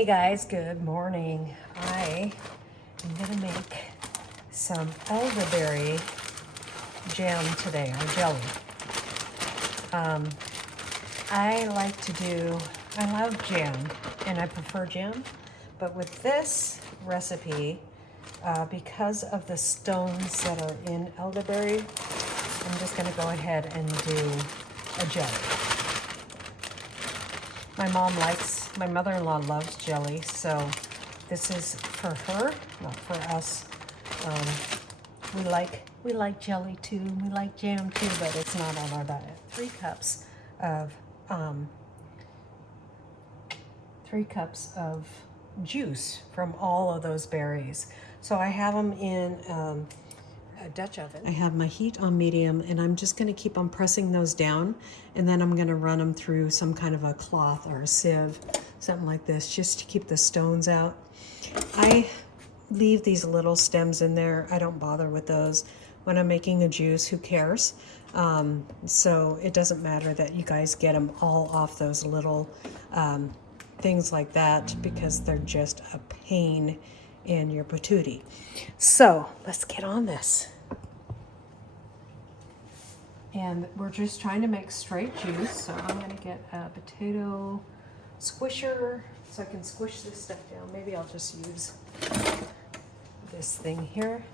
Hey guys, good morning. I am gonna make some elderberry jam today, or jelly. I love jam, and I prefer jam, but with this recipe, because of the stones that are in elderberry, I'm just gonna go ahead and do a jelly. My mother-in-law loves jelly, so this is for her, not for us. We like jelly too, we like jam too, but it's not on our diet. 3 cups of juice from all of those berries. So I have them in a Dutch oven. I have my heat on medium, and I'm just going to keep on pressing those down, and then I'm going to run them through some kind of a cloth or a sieve, something like this, just to keep the stones out. I leave these little stems in there. I don't bother with those. When I'm making a juice, who cares? So it doesn't matter that you guys get them all off those little things like that, because they're just a pain in your patootie. So let's get on this. And we're just trying to make straight juice, so I'm going to get a potato squisher so I can squish this stuff down. Maybe I'll just use this thing here.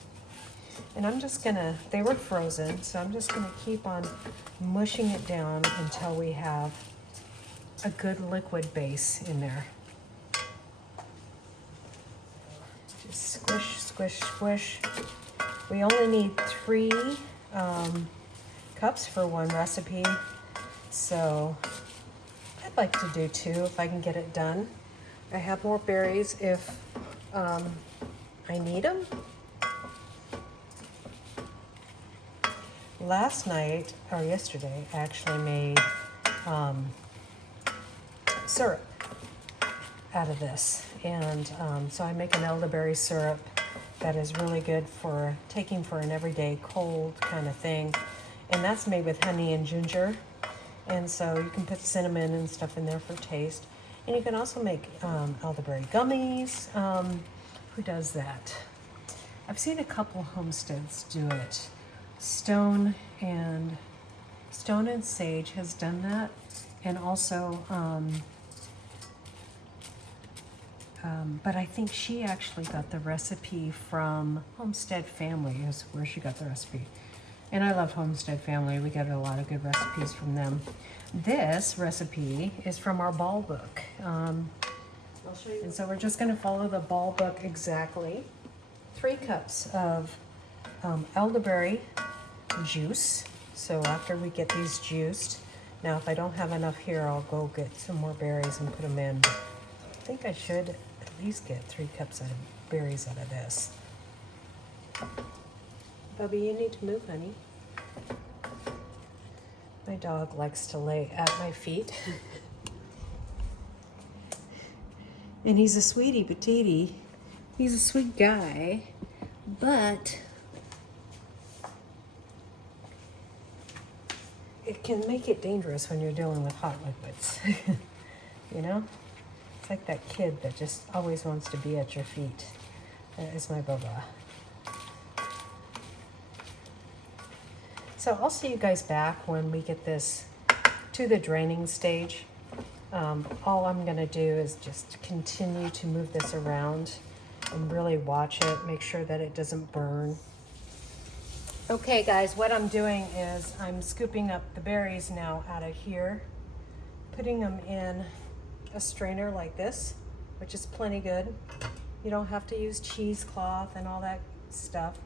And I'm just gonna, they were frozen, so I'm just gonna keep on mushing it down until we have a good liquid base in there. Just squish, squish, squish. We only need 3 cups for one recipe, so I'd like to do 2 if I can get it done. I have more berries if I need them. Last night, or yesterday, I actually made syrup out of this. And so I make an elderberry syrup that is really good for taking for an everyday cold kind of thing. And that's made with honey and ginger. And so you can put cinnamon and stuff in there for taste. And you can also make elderberry gummies. Who does that? I've seen a couple homesteads do it. Stone and Sage has done that, and also, but I think she actually got the recipe from Homestead Family, is where she got the recipe. And I love Homestead Family. We get a lot of good recipes from them. This recipe is from our ball book. I'll show you. And so we're just going to follow the ball book exactly. 3 cups of elderberry juice. So after we get these juiced, now if I don't have enough here, I'll go get some more berries and put them in. I think I should at least get 3 cups of berries out of this. Bubby, you need to move, honey. My dog likes to lay at my feet. And he's a sweetie patootie. He's a sweet guy, but it can make it dangerous when you're dealing with hot liquids. You know? It's like that kid that just always wants to be at your feet. That is my Bubba. So I'll see you guys back when we get this to the draining stage. All I'm going to do is just continue to move this around and really watch it, make sure that it doesn't burn. Okay guys, what I'm doing is I'm scooping up the berries now out of here, putting them in a strainer like this, which is plenty good. You don't have to use cheesecloth and all that stuff.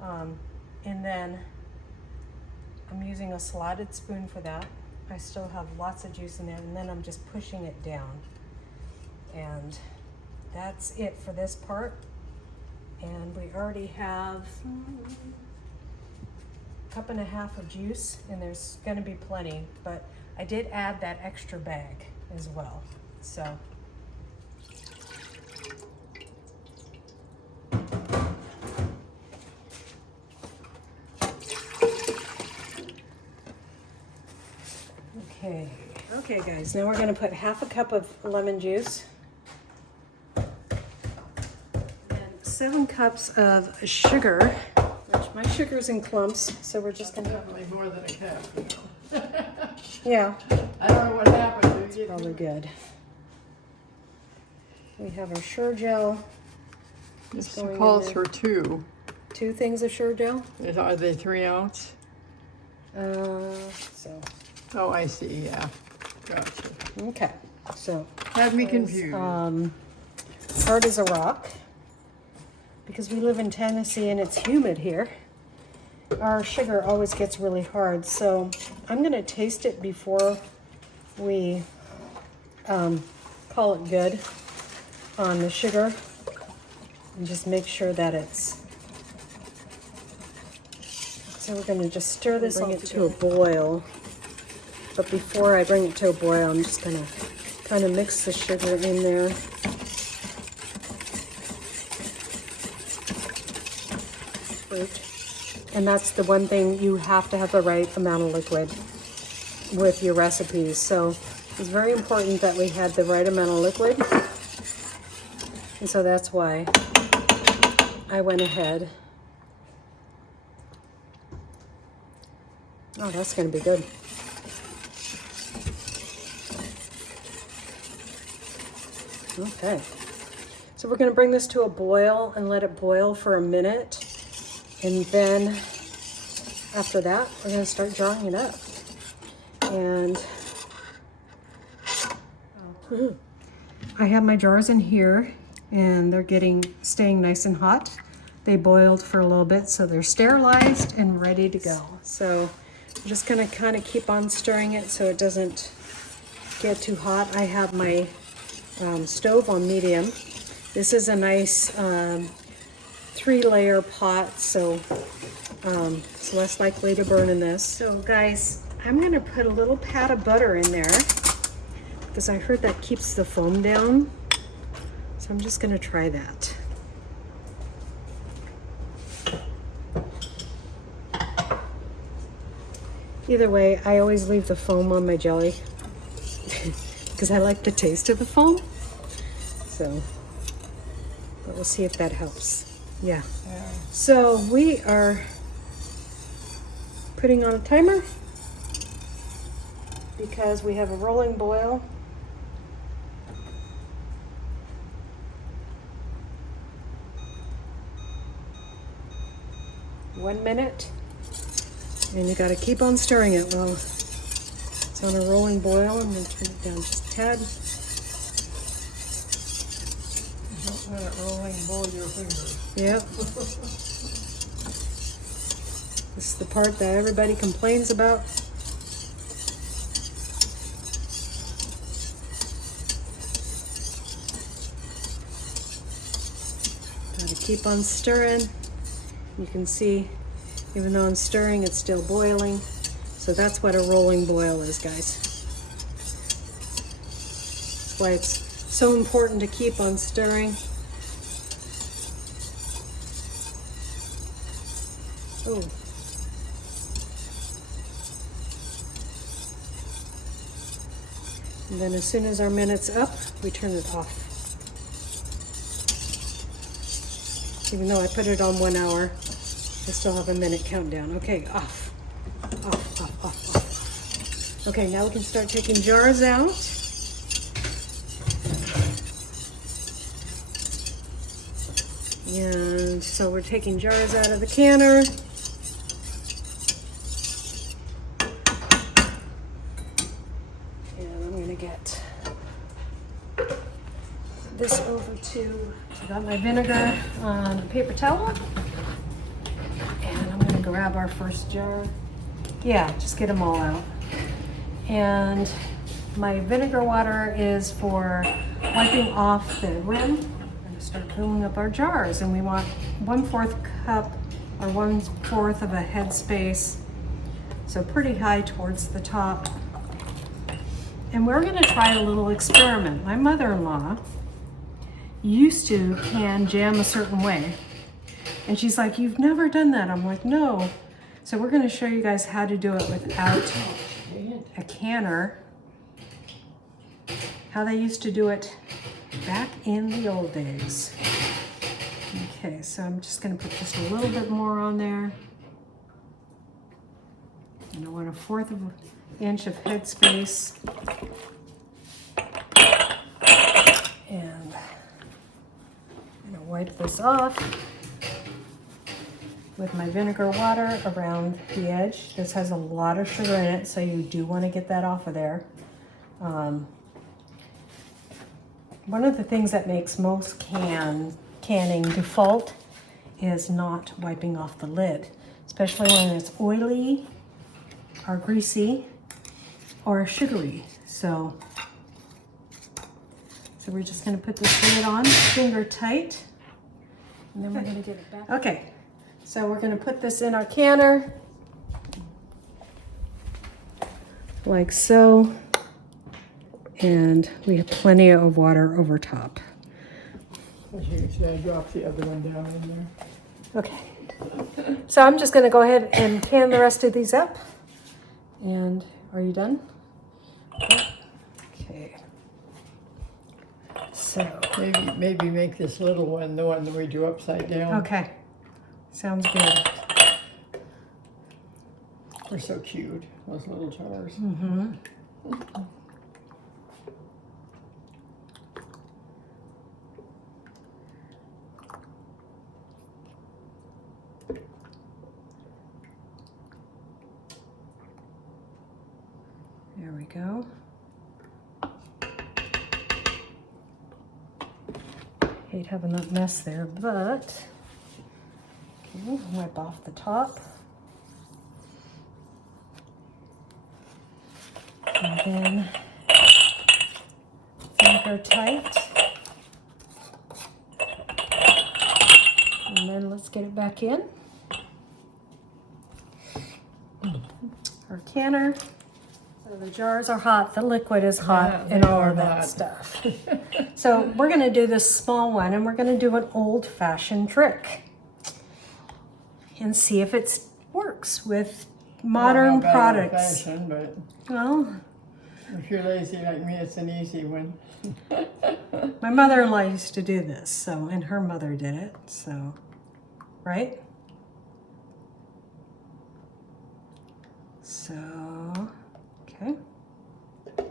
And then I'm using a slotted spoon for that. I still have lots of juice in there, and then I'm just pushing it down. And that's it for this part. And we already have a 1.5 cups of juice, and there's gonna be plenty, but I did add that extra bag as well. So okay guys, now we're going to put 1/2 cup of lemon juice 7 cups of sugar, which my sugar's in clumps, so we're just gonna... Definitely more than a cup, you know. Yeah. I don't know what happened. It's probably good. We have our Sure Gel. This going in calls there. for 2. 2 things of Sure Gel. Are they 3 ounce? So. Oh, I see, yeah. Gotcha. Okay. So. Had me confused. Hard as a rock. Because we live in Tennessee and it's humid here. Our sugar always gets really hard. So I'm going to taste it before we call it good on the sugar. And just make sure that it's... So we're going to just stir this, bring it to a boil. But before I bring it to a boil, I'm just going to kind of mix the sugar in there. Fruit. And that's the one thing, you have to have the right amount of liquid with your recipes. So it's very important that we had the right amount of liquid. And so that's why I went ahead. Oh, that's going to be good. Okay. So we're going to bring this to a boil and let it boil for a minute. And then after that, we're going to start jarring it up. And I have my jars in here and they're staying nice and hot. They boiled for a little bit, so they're sterilized and ready to go. So I'm just going to kind of keep on stirring it so it doesn't get too hot. I have my stove on medium. This is a nice 3-layer pot, so it's less likely to burn in this. So guys, I'm going to put a little pat of butter in there because I heard that keeps the foam down. So I'm just going to try that. Either way, I always leave the foam on my jelly because I like the taste of the foam. So, but we'll see if that helps. Yeah. So we are putting on a timer because we have a rolling boil. One minute. And you got to keep on stirring it while it's on a rolling boil. I'm going to turn it down just a tad. Don't let it roll and boil your fingers. Yep. This is the part that everybody complains about. Got to keep on stirring. You can see, even though I'm stirring, it's still boiling. So that's what a rolling boil is, guys. That's why it's so important to keep on stirring. Oh. And then as soon as our minute's up, we turn it off. Even though I put it on 1 hour, I still have a minute countdown. Okay, off. Off, off, off, off. Okay, now we can start taking jars out. And so we're taking jars out of the canner. And I'm gonna get this over to, I got my vinegar on a paper towel. And I'm gonna grab our first jar. Yeah, just get them all out. And my vinegar water is for wiping off the rim. We're gonna start filling up our jars, and we want 1/4 cup or 1/4 of a headspace. So pretty high towards the top. And we're gonna try a little experiment. My mother-in-law used to can jam a certain way. And she's like, "You've never done that." I'm like, "No." So we're going to show you guys how to do it without a canner. How they used to do it back in the old days. Okay, so I'm just going to put just a little bit more on there. And I want 1/4 of an inch of headspace. And I'm going to wipe this off with my vinegar water around the edge. This has a lot of sugar in it, so you do want to get that off of there. One of the things that makes most canning default is not wiping off the lid, especially when it's oily or greasy or sugary. So we're just going to put this lid on, finger tight, and then we're going to get it back. Okay, so we're going to put this in our canner, like so, and we have plenty of water over top. Should I drop the other one down in there? Okay, so I'm just going to go ahead and can the rest of these up. And are you done? Okay. So Maybe make this little one the one that we do upside down. okay, sounds good. They're so cute, those little jars. Mm-hmm. There we go. Hate having that mess there, but okay, wipe off the top. And then finger tight. And then let's get it back in. Our canner. So the jars are hot, the liquid is hot, Yeah, and they all are of that hot. stuff. So we're gonna do this small one, and we're gonna do an old-fashioned trick and see if it works with modern products. But Well, if you're lazy like me, it's an easy one. my mother-in-law used to do this, so, and her mother did it, so, right? So, okay. I'm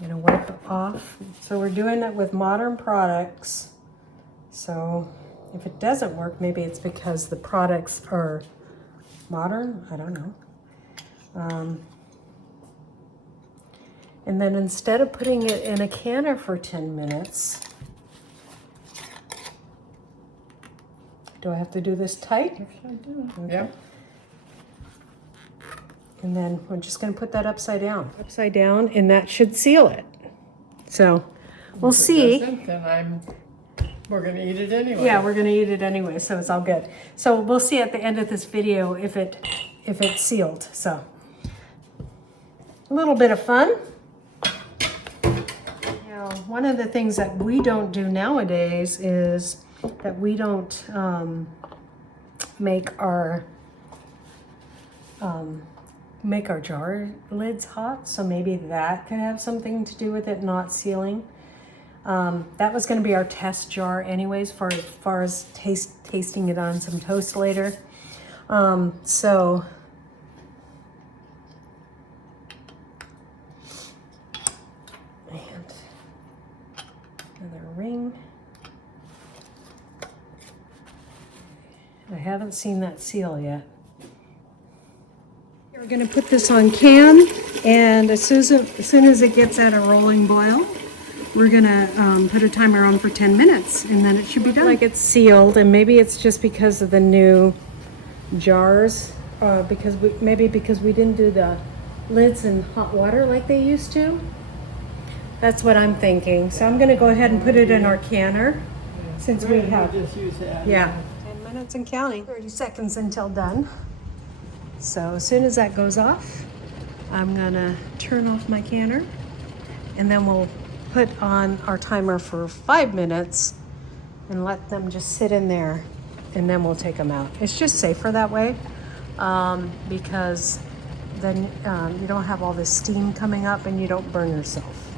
gonna wipe it off. So we're doing it with modern products. So if it doesn't work, maybe it's because the products are modern, I don't know. And then instead of putting it in a canner for 10 minutes, do I have to do this tight? Yes, I do. Okay. Yep. And then we're just gonna put that upside down, and that should seal it. So we'll If it see. doesn't, then we're gonna eat it anyway. Yeah, we're gonna eat it anyway, so it's all good. So we'll see at the end of this video if it's sealed. So a little bit of fun. Now, one of the things that we don't do nowadays is that we don't make our jar lids hot, so maybe that could have something to do with it not sealing. That was going to be our test jar anyways, for as far as tasting it on some toast later. So and another ring. I haven't seen that seal yet. We're going to put this on can, and as soon as it gets at a rolling boil, we're going to put a timer on for 10 minutes, and then it should be done. Like it's sealed, and maybe it's just because of the new jars, because we didn't do the lids in hot water like they used to. That's what I'm thinking. So I'm going to go ahead and put it in our canner, since we have. Just use that. Yeah. 10 minutes and counting. 30 seconds until done. So as soon as that goes off, I'm gonna turn off my canner, and then we'll put on our timer for 5 minutes and let them just sit in there, and then we'll take them out. It's just safer that way, because then you don't have all this steam coming up and you don't burn yourself.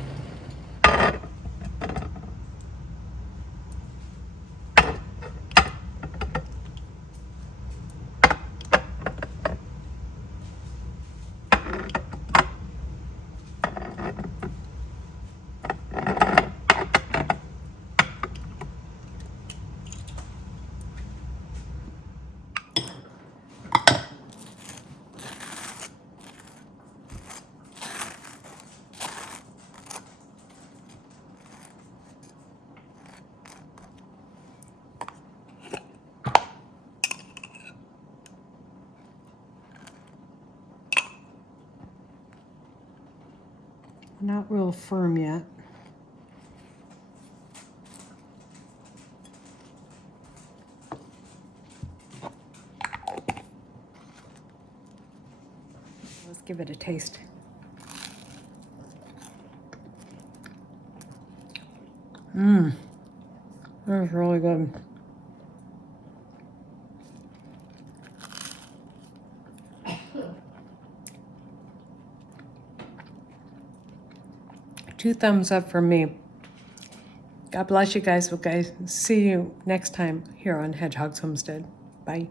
Not real firm yet. Let's give it a taste. That was really good. Two thumbs up from me. God bless you guys. We'll see you next time here on Hedgehog's Homestead. Bye.